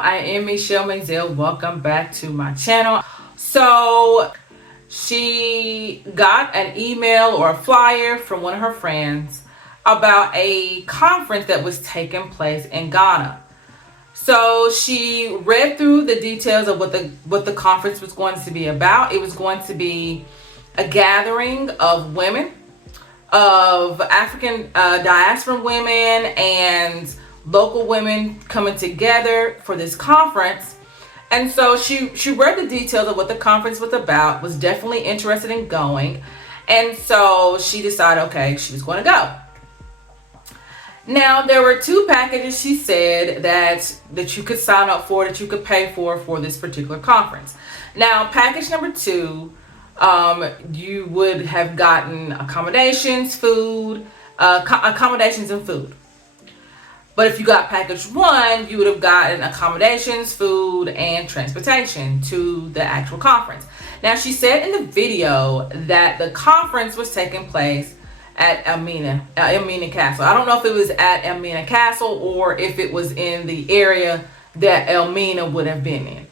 I am Michelle Mazelleغ. Welcome back to my channel. So she got an email or a flyer from one of her friends about a conference that was taking place in Ghana. So she read through the details of what the conference was going to be about. It was going to be a gathering of women, of African diasporan women and local women coming together for this conference. And so she read the details of what the conference was about, was definitely interested in going, and so she decided, okay, she was going to go. Now, there were two packages, she said, that you could sign up for, that you could pay for this particular conference. Now, package number 2, you would have gotten accommodations, food, accommodations and food. But if you got package 1, you would have gotten accommodations, food, and transportation to the actual conference. Now, she said in the video that the conference was taking place at Elmina Castle. I don't know if it was at Elmina Castle or if it was in the area that Elmina would have been in.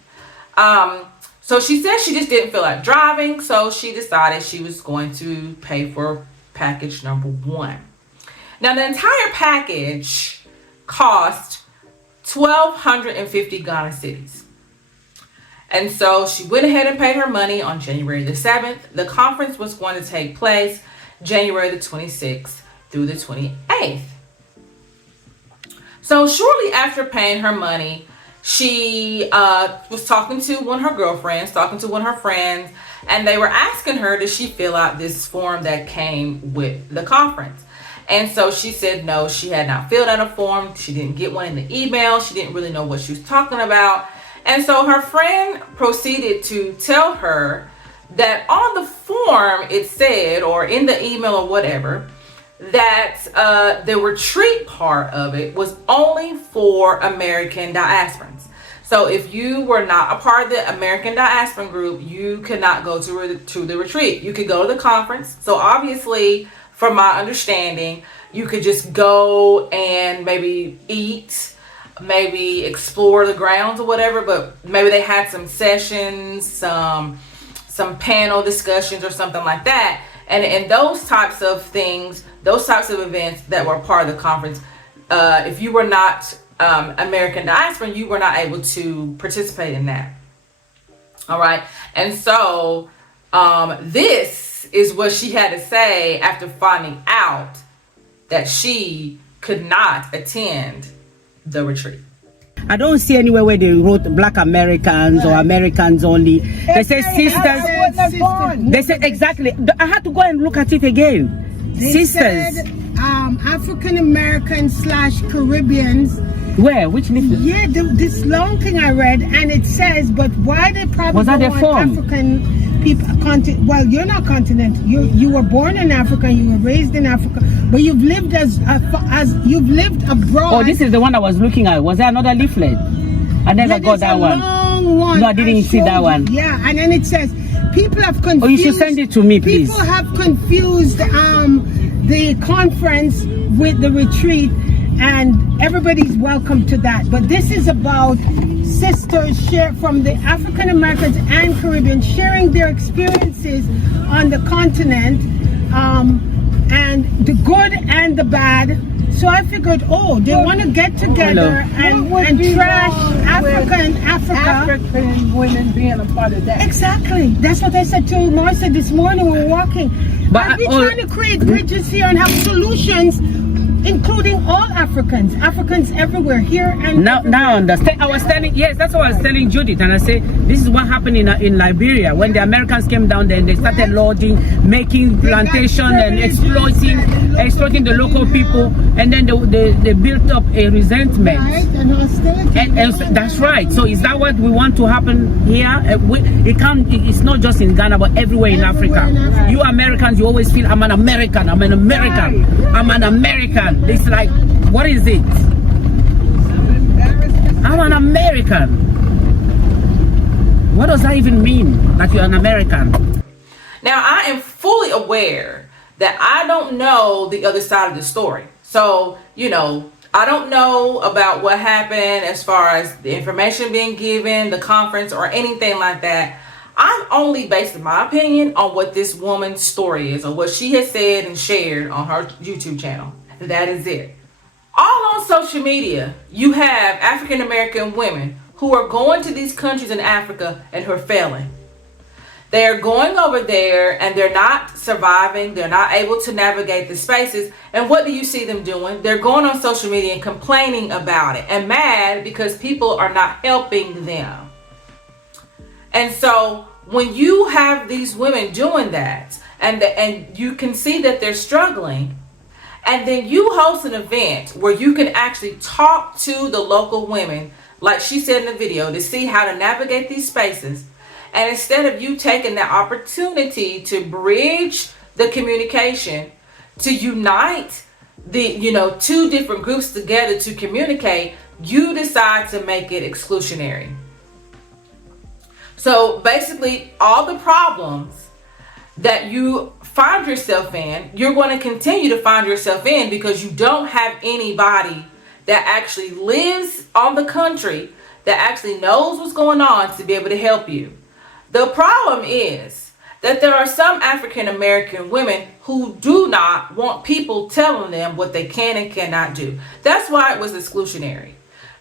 So she said she just didn't feel like driving, so she decided she was going to pay for package number 1. Now, the entire package cost 1,250 Ghana cedis. And so she went ahead and paid her money on January the 7th. The conference was going to take place January the 26th through the 28th. So shortly after paying her money, she was talking to one of her girlfriends, talking to one of her friends, and they were asking her, did she fill out this form that came with the conference? And so she said no, she had not filled out a form. She didn't get one in the email. She didn't really know what she was talking about. And so her friend proceeded to tell her that on the form it said, or in the email or whatever, that the retreat part of it was only for American diasporans. So if you were not a part of the American diasporan group, you could not go to the retreat. You could go to the conference. So obviously, from my understanding, you could just go and maybe eat, maybe explore the grounds or whatever, but maybe they had some sessions, some panel discussions or something like that. And those types of things, those types of events that were part of the conference, if you were not American diasporan, you were not able to participate in that. All right. And so this is what she had to say after finding out that she could not attend the retreat. I don't see anywhere where they wrote Black Americans or Americans only. They say sisters. They said exactly. I had to go and look at it again. They sisters. Said, African Americans / Caribbeans. Where? Which leaflet? Yeah, this long thing I read, and it says, but why they probably was that don't their want form? African people well, you're not continental. You were born in Africa, you were raised in Africa, but you've lived as you've lived abroad. Oh, this is the one I was looking at. Was there another leaflet? I never got that one. Long one. No, I didn't see that one. Yeah, and then it says people have confused. Oh, you should send it to me, please. People have confused the conference with the retreat, and everybody's welcome to that. But this is about sisters share from the African Americans and Caribbean sharing their experiences on the continent, and the good and the bad. So I figured, oh, they want to get together and trash African women being a part of that. Exactly. That's what I said to Marcia this morning when we were walking. But I've been trying to create bridges here and have solutions, including all Africans everywhere, here and now I understand. I was telling, yes, that's what I was telling Judith, and I say this is what happened in Liberia when the Americans came down there and they started logging, making plantation and exploiting the local people, and then they built up a resentment. Right, and hostility. And that's right. So is that what we want to happen here? It's not just in Ghana, but everywhere in Africa. You Americans, you always feel I'm an American. I'm an American. I'm an American. It's like, what is it? I'm an American. What does that even mean? That you're an American? Now, I am fully aware that I don't know the other side of the story. So, you know, I don't know about what happened as far as the information being given, the conference, or anything like that. I'm only basing my opinion on what this woman's story is, or what she has said and shared on her YouTube channel. That is it. All on social media, you have African American women who are going to these countries in Africa and who are failing. They're going over there and they're not surviving. They're not able to navigate the spaces. And what do you see them doing? They're going on social media and complaining about it and mad because people are not helping them. And so when you have these women doing that and you can see that they're struggling, and then you host an event where you can actually talk to the local women, like she said in the video, to see how to navigate these spaces. And instead of you taking that opportunity to bridge the communication, to unite the, two different groups together to communicate, you decide to make it exclusionary. So basically, all the problems that you find yourself in, you're going to continue to find yourself in because you don't have anybody that actually lives on the country, that actually knows what's going on to be able to help you. The problem is that there are some African American women who do not want people telling them what they can and cannot do. That's why it was exclusionary.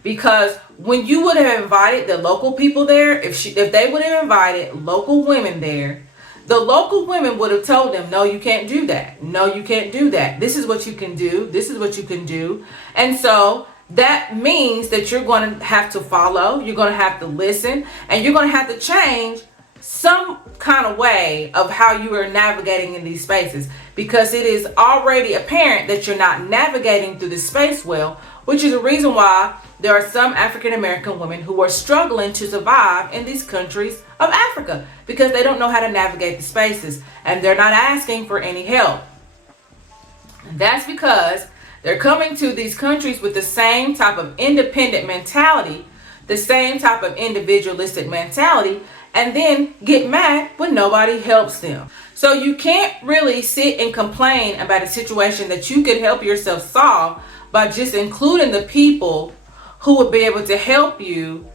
Because when you would have invited the local people there, if they would have invited local women there, the local women would have told them, no, you can't do that. No, you can't do that. This is what you can do. This is what you can do. And so that means that you're going to have to follow, you're going to have to listen, and you're going to have to change some kind of way of how you are navigating in these spaces, because it is already apparent that you're not navigating through the space well, which is a reason why there are some African American women who are struggling to survive in these countries of Africa because they don't know how to navigate the spaces and they're not asking for any help. And that's because they're coming to these countries with the same type of independent mentality, the same type of individualistic mentality, and then get mad when nobody helps them. So you can't really sit and complain about a situation that you could help yourself solve by just including the people who would be able to help you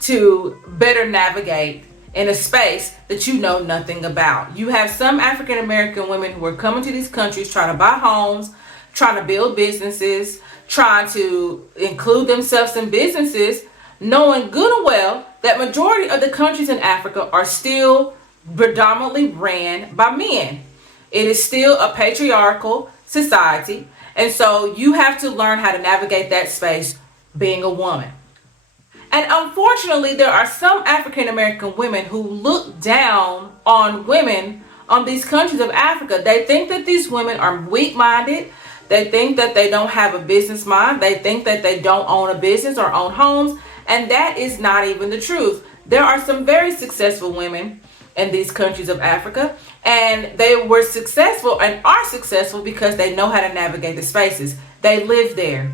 to better navigate in a space that you know nothing about. You have some African American women who are coming to these countries trying to buy homes, trying to build businesses, trying to include themselves in businesses, knowing good and well that majority of the countries in Africa are still predominantly ran by men. It is still a patriarchal society, and so you have to learn how to navigate that space being a woman. And unfortunately, there are some African American women who look down on women on these countries of Africa. They think that these women are weak-minded. They think that they don't have a business mind. They think that they don't own a business or own homes. And that is not even the truth. There are some very successful women in these countries of Africa, and they were successful and are successful because they know how to navigate the spaces. They live there.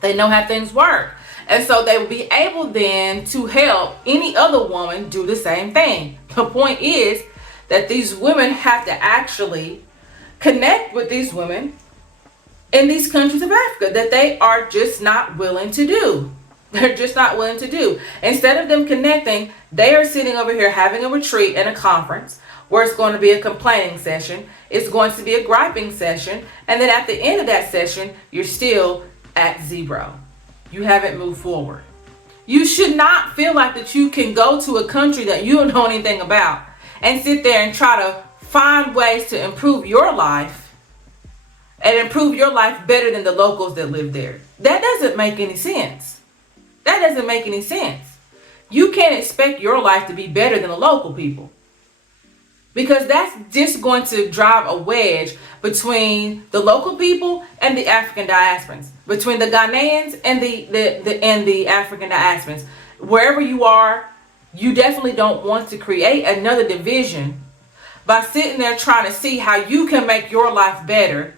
They know how things work. And so they will be able then to help any other woman do the same thing. The point is that these women have to actually connect with these women in these countries of Africa that they are just not willing to do. They're just not willing to do. Instead of them connecting, they are sitting over here having a retreat and a conference where it's going to be a complaining session. It's going to be a griping session. And then at the end of that session, you're still at zero. You haven't moved forward. You should not feel like that you can go to a country that you don't know anything about and sit there and try to find ways to improve your life and improve your life better than the locals that live there. That doesn't make any sense. That doesn't make any sense. You can't expect your life to be better than the local people, because that's just going to drive a wedge between the local people and the African diasporans, between the Ghanaians and the African diasporans. Wherever you are, you definitely don't want to create another division by sitting there trying to see how you can make your life better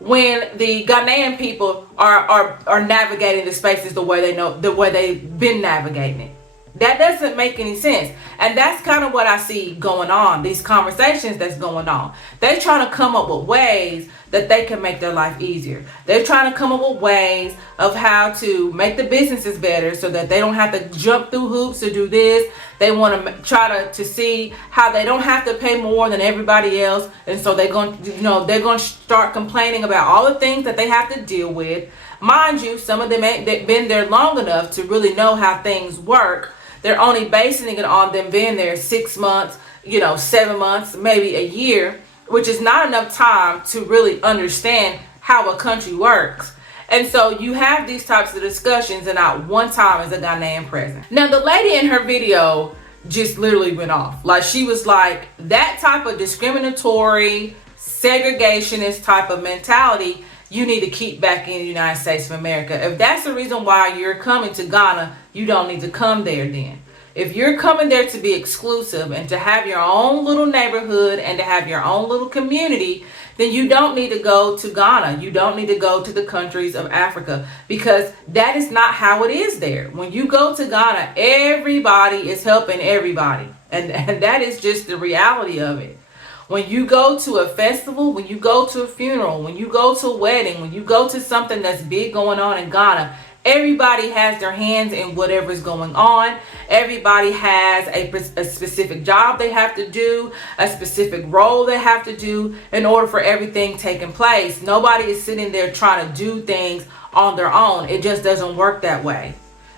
when the Ghanaian people are navigating the spaces the way they know, the way they've been navigating it. That doesn't make any sense. And that's kind of what I see going on, these conversations that's going on. They're trying to come up with ways that they can make their life easier. They're trying to come up with ways of how to make the businesses better so that they don't have to jump through hoops to do this. They want to try to see how they don't have to pay more than everybody else. And so they're going to start complaining about all the things that they have to deal with. Mind you, some of them ain't been there long enough to really know how things work. They're only basing it on them being there 6 months, 7 months, maybe a year, which is not enough time to really understand how a country works. And so you have these types of discussions, and not one time is a Ghanaian present. Now, the lady in her video just literally went off. Like, she was like, that type of discriminatory, segregationist type of mentality, you need to keep back in the United States of America. If that's the reason why you're coming to Ghana, you don't need to come there then. If you're coming there to be exclusive and to have your own little neighborhood and to have your own little community, then you don't need to go to Ghana. You don't need to go to the countries of Africa, because that is not how it is there. When you go to Ghana, everybody is helping everybody. And that is just the reality of it. When you go to a festival, when you go to a funeral, when you go to a wedding, when you go to something that's big going on in Ghana, everybody has their hands in whatever's going on. Everybody has a specific job they have to do, a specific role they have to do in order for everything taking place. Nobody is sitting there trying to do things on their own. It just doesn't work that way.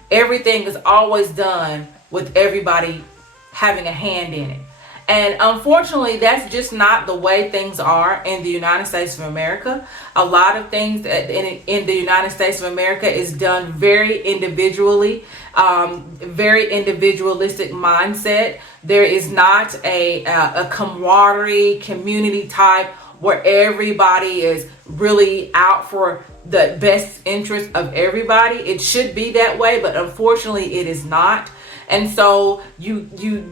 Everything is always done with everybody having a hand in it. And unfortunately, that's just not the way things are in the United States of America. A lot of things in the United States of America is done very individually, very individualistic mindset. There is not a camaraderie, community type where everybody is really out for the best interest of everybody. It should be that way, but unfortunately it is not. And so you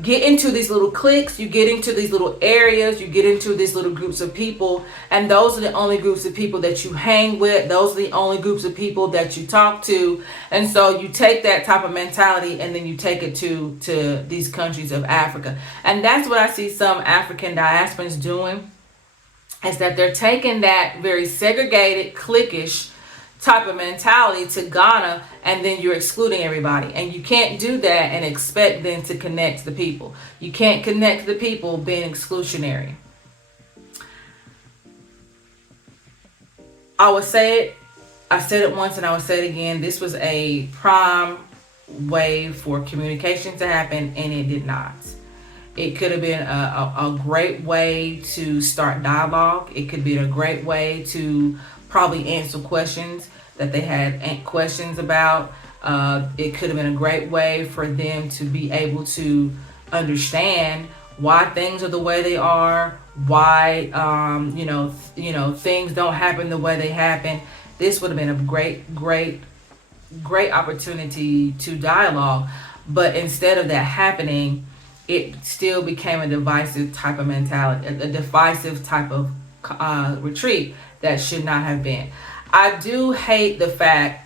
get into these little cliques, you get into these little areas, you get into these little groups of people, and those are the only groups of people that you hang with. Those are the only groups of people that you talk to. And so you take that type of mentality and then you take it to these countries of Africa. And that's what I see some African diasporans doing, is that they're taking that very segregated, cliquish type of mentality to Ghana, and then you're excluding everybody. And you can't do that and expect them to connect the people. You can't connect the people being exclusionary. I said it once and I will say it again. This was a prime way for communication to happen, and it did not. It could have been a great way to start dialogue. It could be a great way to probably answer questions that they had questions about. It could have been a great way for them to be able to understand why things are the way they are, why things don't happen the way they happen. This would have been a great opportunity to dialogue. But instead of that happening, it still became a divisive type of mentality, a divisive type of retreat that should not have been. I do hate the fact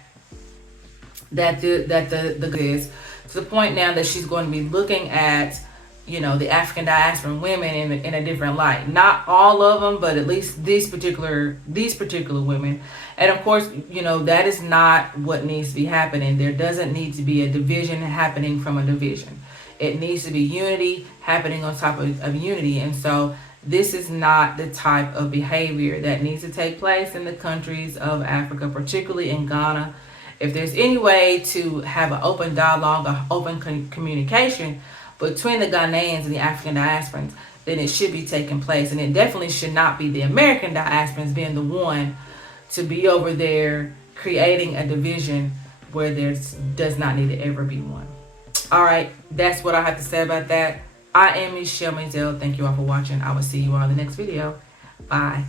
that the is to the point now that she's going to be looking at the African diasporan women in a different light. Not all of them, but at least these particular women. And of course, that is not what needs to be happening. There doesn't need to be a division happening from a division. It needs to be unity happening on top of unity. And so this is not the type of behavior that needs to take place in the countries of Africa, particularly in Ghana. If there's any way to have an open dialogue, an open communication between the Ghanaians and the African diasporans, then it should be taking place. And it definitely should not be the American diasporans being the one to be over there creating a division where there does not need to ever be one. All right, that's what I have to say about that. I am Mazelleغ. Thank you all for watching. I will see you all in the next video. Bye.